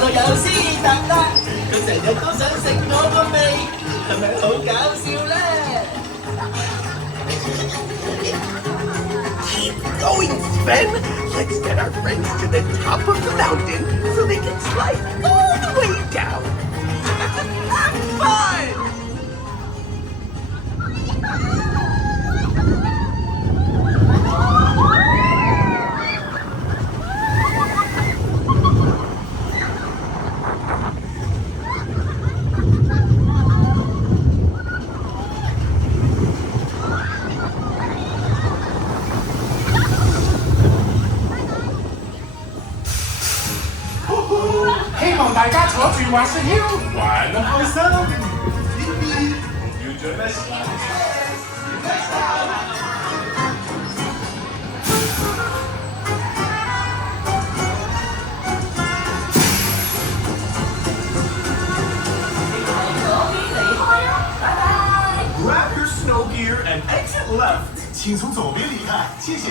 度有斯特啦，佢成日都想食我個味，係咪好搞笑咧 Keep going, Sven. Let's get our friends to the top of the mountain so they can slide all the way down. Have fun! 希望大家坐住滑雪橇玩得開心。要準備Grab your snow gear and exit left. 请从左边离开，谢谢。